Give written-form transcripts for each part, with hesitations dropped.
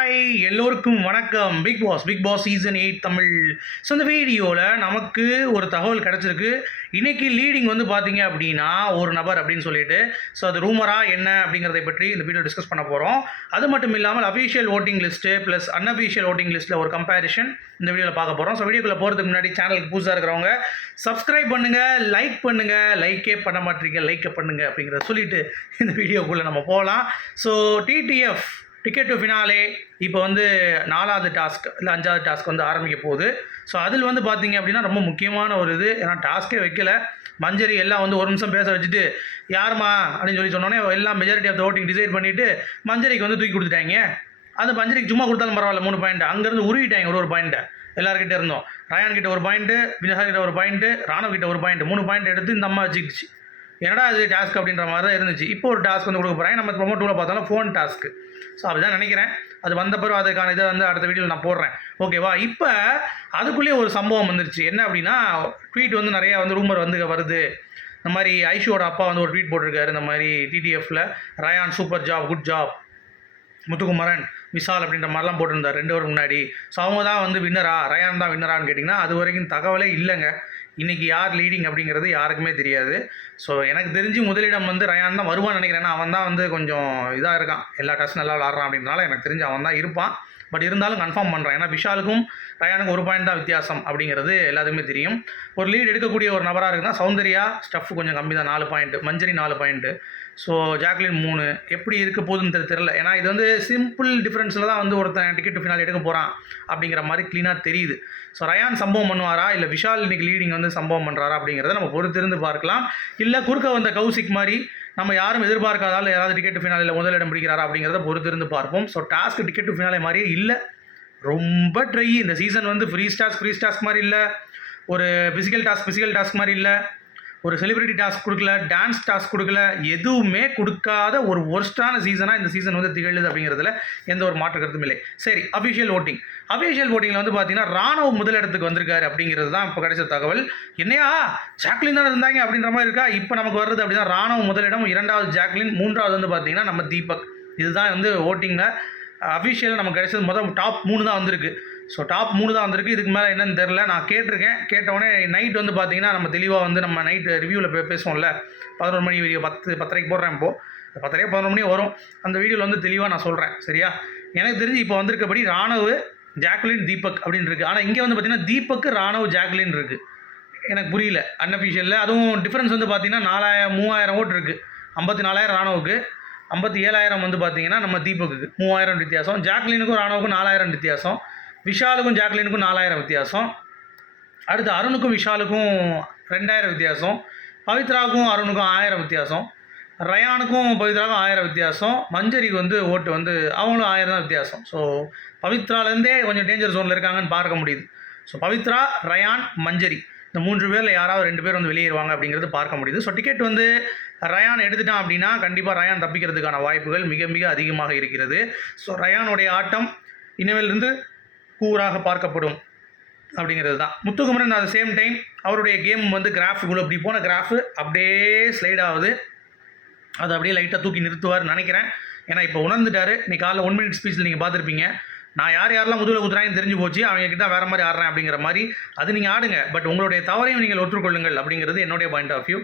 Hi எல்லோருக்கும் வணக்கம். Big boss season 8 Tamil. So இந்த வீடியோவில் நமக்கு ஒரு தகவல் கிடச்சிருக்கு. இன்றைக்கி லீடிங் வந்து பார்த்தீங்க அப்படின்னா ஒரு நபர் அப்படின்னு சொல்லிட்டு, ஸோ அது ரூமராக என்ன அப்படிங்கிறதை பற்றி இந்த வீடியோ டிஸ்கஸ் பண்ண போகிறோம். அது மட்டும் இல்லாமல் official voting list plus unofficial voting லிஸ்ட்டில் ஒரு கம்பேரிஷன் இந்த வீடியோவில் பார்க்க போகிறோம். ஸோ வீடியோக்குள்ளே போகிறதுக்கு முன்னாடி சேனலுக்கு புதுசாக இருக்கிறவங்க சப்ஸ்கிரைப் பண்ணுங்கள், லைக்கே பண்ண மாட்டீங்க, லைக்கை பண்ணுங்கள் அப்படிங்கிறத சொல்லிவிட்டு இந்த வீடியோக்குள்ளே நம்ம போகலாம். So TTF ticket to finale இப்போ வந்து 4வது டாஸ்க் இல்லை 5வது டாஸ்க் வந்து ஆரம்பிக்க போகுது. ஸோ அதில் வந்து பார்த்தீங்க அப்படின்னா ரொம்ப முக்கியமான ஒரு இது. ஏன்னா டாஸ்க்கே வைக்கல, மஞ்சரி எல்லாம் வந்து ஒரு நிமிஷம் பேச வச்சுட்டு யாருமா அப்படின்னு சொல்லி சொன்னோன்னே எல்லாம் majority of the voting decide பண்ணிவிட்டு மஞ்சரிக்கு வந்து தூக்கி கொடுத்துட்டாங்க. அந்த மஞ்சரிக்கு சும்மா கொடுத்தாலும் பரவாயில்ல 3 பாயிண்ட் அங்கேருந்து உருவிட்டாங்க. ஒரு பாயிண்ட்டை எல்லாருக்கிட்டே இருந்தோம். ரயான் கிட்ட ஒரு பாயிண்ட்டு, வினஹர் கிட்ட ஒரு பாயிண்ட்டு, ராணுவ கிட்ட ஒரு பாயிண்ட், 3 பாயிண்ட் எடுத்து இந்த அம்மா வச்சுக்கிச்சு. என்னடா அது டாஸ்க் அப்படின்ற மாதிரி தான் இருந்துச்சு. இப்போ ஒரு டாஸ்க் வந்து கொடுக்க போகிறாங்க. நம்ம ப்ரோமோ 2ல் பார்த்தாலும் ஃபோன் டாஸ்க்கு. ஸோ அப்படிதான் நினைக்கிறேன். அது வந்த பிறகு அதுக்கான இதை வந்து அடுத்த வீடியோவில் நான் போடுறேன், ஓகேவா? இப்போ அதுக்குள்ளேயே ஒரு சம்பவம் வந்துருச்சு. என்ன அப்படின்னா, ட்வீட் வந்து நிறையா வந்து ரூமர் வந்து வருது. இந்த மாதிரி ஐஷுவோட அப்பா வந்து ஒரு ட்வீட் போட்டிருக்காரு. இந்த மாதிரி டிடிஎஃப்பில் Rayan super job, good job, Muthukumaran, Vishal அப்படின்ற மாதிரிலாம் போட்டிருந்தார் 2 வாரம் முன்னாடி. ஸோ அவங்க தான் வந்து வின்னரா, ரயான் தான் வின்னரான்னு கேட்டிங்கன்னா அது வரைக்கும் தகவலே இல்லைங்க. இன்றைக்கி யார் லீடிங் அப்படிங்கிறது யாருக்குமே தெரியாது. ஸோ எனக்கு தெரிஞ்சு முதலிடம் வந்து ரயான் தான் வருவான்னு நினைக்கிறேன். ஏன்னா அவன் தான் வந்து கொஞ்சம் இதாக இருக்கான், எல்லா டஸ்ட் நல்லா விளாட்றான் அப்படின்றனால எனக்கு தெரிஞ்சு அவன் தான் இருப்பான். பட் இருந்தாலும் கன்ஃபார்ம் பண்ணுறேன். ஏன்னா விஷாலுக்கும் ரயானுக்கும் 1 பாயிண்ட் தான் வித்தியாசம் அப்படிங்கிறது எல்லாத்துக்குமே தெரியும். ஒரு லீட் எடுக்கக்கூடிய ஒரு நபராக இருக்குன்னா சௌந்தர்யா ஸ்டஃப் கொஞ்சம் கம்மி தான், 4 பாயிண்ட், மஞ்சரி 4 பாயிண்ட்டு, ஸோ ஜாக்லின் 3. எப்படி இருக்க போகுதுன்னு தெரியல. ஏன்னா இது வந்து சிம்பிள் டிஃப்ரென்ஸில் தான் வந்து ஒருத்தன் டிக்கெட் டு ஃபினாலே எடுக்க போகிறான் அப்படிங்கிற மாதிரி க்ளீனாக தெரியுது. ஸோ ரயான் சம்பவம் பண்ணுவாரா, இல்லை விஷால் இன்றைக்கி லீடிங் வந்து சம்பவம் பண்ணுறாரா அப்படிங்கிறத நம்ம பொறுத்திருந்து பார்க்கலாம். இல்லை குறுக்க வந்த கௌசிக் மாதிரி நம்ம யாரும் எதிர்பார்க்காதால் யாராவது டிக்கெட் டு ஃபினாலில் முதலிடம் பிடிக்கிறாரா அப்படிங்கிறத பொறுத்திருந்து பார்ப்போம். So task ticket to finale மாதிரியே இல்லை, ரொம்ப ட்ரை. இந்த சீசன் வந்து ஃப்ரீ டாஸ்க் மாதிரி இல்லை, ஒரு ஃபிசிக்கல் டாஸ்க் மாதிரி இல்லை, ஒரு செலிபிரிட்டி டாஸ்க் கொடுக்கல, டான்ஸ் டாஸ்க் கொடுக்கல, எதுவுமே கொடுக்காத ஒரு ஒர்ஸ்டான சீசனாக இந்த சீசன் வந்து திகழுது அப்படிங்கிறதுல எந்த ஒரு மாற்று கருத்தும் இல்லை. சரி, அஃபிஷியல் ஓட்டிங்கில் வந்து பார்த்தீங்கன்னா ராணுவ முதலிடத்துக்கு வந்திருக்காரு அப்படிங்கிறது தான் இப்போ கிடைச்ச தகவல். என்னையா ஜாக்லின் தானே இருந்தாங்க அப்படின்ற மாதிரி இருக்கா. இப்போ நமக்கு வர்றது அப்படின்னா ராணுவ முதலிடம், 2வது ஜாக்லின், 3வது வந்து பார்த்தீங்கன்னா நம்ம தீபக். இதுதான் வந்து ஓட்டிங்கில் அஃபிஷியலாக நமக்கு கிடைச்சது. மொதல் டாப் 3 தான் வந்திருக்கு. ஸோ டாப் 3 தான் வந்திருக்கு. இதுக்கு மேலே என்னன்னு தெரில. நான் கேட்டவுடனே நைட் வந்து பார்த்தீங்கன்னா நம்ம தெளிவாக வந்து நம்ம நைட் ரிவ்யூவில் பேசுவோம்ல, 11 மணி வீடியோ 10:30க்கு போடுறேன். இப்போது 10:30 11 மணி வரும். அந்த வீடியோவில் வந்து தெளிவாக நான் சொல்கிறேன், சரியா? எனக்கு தெரிஞ்சு இப்போ வந்திருக்கபடி ராணுவ, ஜாக்லின், தீபக் அப்படின்னு இருக்குது. ஆனால் இங்கே வந்து பார்த்தீங்கன்னா தீபக்கு, ராணுவ, ஜாக்லின் இருக்குது. எனக்கு புரியல அன்அஃபிஷியலில். அதுவும் டிஃப்ரென்ஸ் வந்து பார்த்தீங்கன்னா 3000 ஓட்டு இருக்குது. 54,000 ராணுவுக்கு, 57,000 வந்து பார்த்தீங்கன்னா நம்ம தீபக்கு, 3,000 வித்தியாசம். ஜாக்லினுக்கும் ராணுவுக்கும் 4,000 வித்தியாசம். விஷாலுக்கும் ஜாக்லினுக்கும் 4,000 வித்தியாசம். அடுத்து அருணுக்கும் விஷாலுக்கும் 2,000 வித்தியாசம். பவித்ராவுக்கும் அருணுக்கும் 1000 வித்தியாசம். ரயானுக்கும் பவித்ராவுக்கும் 1000 வித்தியாசம். மஞ்சரிக்கு வந்து ஓட்டு வந்து அவங்களும் 1000 தான் வித்தியாசம். ஸோ பவித்ராலேருந்தே கொஞ்சம் டேஞ்சர் ஜோனில் இருக்காங்கன்னு பார்க்க முடியுது. ஸோ பவித்ரா, ரயான், மஞ்சரி இந்த 3 பேரில் யாராவது 2 பேர் வந்து வெளியேறுவாங்க அப்படிங்கிறது பார்க்க முடியுது. ஸோ டிக்கெட் வந்து ரயான் எடுத்துட்டான் அப்படின்னா கண்டிப்பாக ரயான் தப்பிக்கிறதுக்கான வாய்ப்புகள் மிக மிக அதிகமாக இருக்கிறது. ஸோ ரயானுடைய ஆட்டம் இனிமேலிருந்து கூறாக பார்க்கப்படும் அப்படிங்கிறது தான். முத்துக்குமரன் அட் சேம் டைம் அவருடைய கேம் வந்து கிராஃப் இவ்வளோ இப்படி போன கிராஃபு அப்படியே ஸ்லைட் ஆகுது. அதை அப்படியே லைட்டாக தூக்கி நிறுத்துவார்னு நினைக்கிறேன். ஏன்னா இப்போ உணர்ந்துட்டார். இன்றைக்கி காலைல 1 மினிட் ஸ்பீச்சில் நீங்கள் பார்த்துருப்பீங்க. நான் யாரெல்லாம் முதுகில் குத்துறாங்கன்னு தெரிஞ்சு போச்சு, அவங்கக்கிட்ட வேறு மாதிரி ஆடுறேன் அப்படிங்கிற மாதிரி. அது நீங்கள் ஆடுங்க, பட் உங்களுடைய தவறையும் நீங்கள் ஒற்றுக்கொள்ளுங்கள் அப்படிங்கிறது என்னுடைய பாயிண்ட் ஆஃப் வியூ.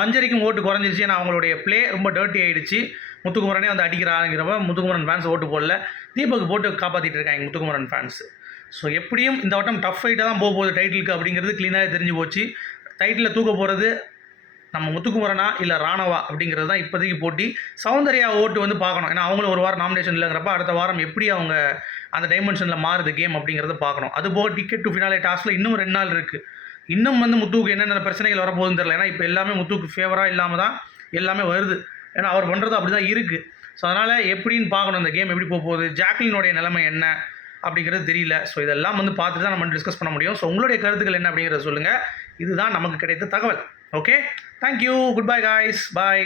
மஞ்சரிக்கும் ஓட்டு குறைஞ்சிருச்சு. ஏன்னா அவங்களுடைய ப்ளே ரொம்ப டர்ட்டி ஆகிடுச்சு. முத்துக்குமரனே வந்து அடிக்கிறாங்கிறப்ப முத்துக்குமரன் ஃபேன்ஸ் ஓட்டு போடல, தீபக் போட்டு காப்பாற்றிட்டு இருக்காங்க முத்துக்குமரன் ஃபேன்ஸ். ஸோ எப்படியும் இந்த வட்டம் டஃப் ஃபைட்டாக தான் போகுது டைட்டிலுக்கு அப்படிங்கிறது க்ளீனாக தெரிஞ்சு போச்சு. டைட்டிலில் தூக்க போகிறது நம்ம முத்துக்குமரனா இல்லை ராணவா அப்படிங்கிறது தான் இப்போதைக்கு போட்டி. சௌந்தர்யா ஓட்டு வந்து பார்க்கணும். ஏன்னா அவங்களும் ஒரு வாரம் நாமினேஷன் இல்லைங்கிறப்ப அடுத்த வாரம் எப்படி அவங்க அந்த டைமென்ஷனில் மாறுது கேம் அப்படிங்கிறத பார்க்கணும். அதுபோக டிக்கெட் டு ஃபினாலே டாஸ்கில் இன்னும் 2 நாள் இருக்குது. இன்னும் வந்து முத்துவுக்கு என்னென்ன பிரச்சனைகள் வரப்போகுதுன்னு தெரியல. ஏன்னா இப்போ எல்லாமே முத்துவுக்கு ஃபேவராக இல்லாமல் தான் எல்லாமே வருது. ஏன்னா அவர் பண்ணுறது அப்படி தான் இருக்குது. ஸோ அதனால் எப்படின்னு பார்க்கணும், இந்த கேம் எப்படி போகுது, ஜாக்லினுடைய நிலைமை என்ன அப்படிங்கிறது தெரியல. ஸோ இதெல்லாம் வந்து பார்த்துட்டு தான் நம்ம டிஸ்கஸ் பண்ண முடியும். ஸோ உங்களுடைய கருத்துக்கள் என்ன அப்படிங்கிறத சொல்லுங்கள். இதுதான் நமக்கு கிடைத்த தகவல். Okay, thank you, good bye guys, பாய்.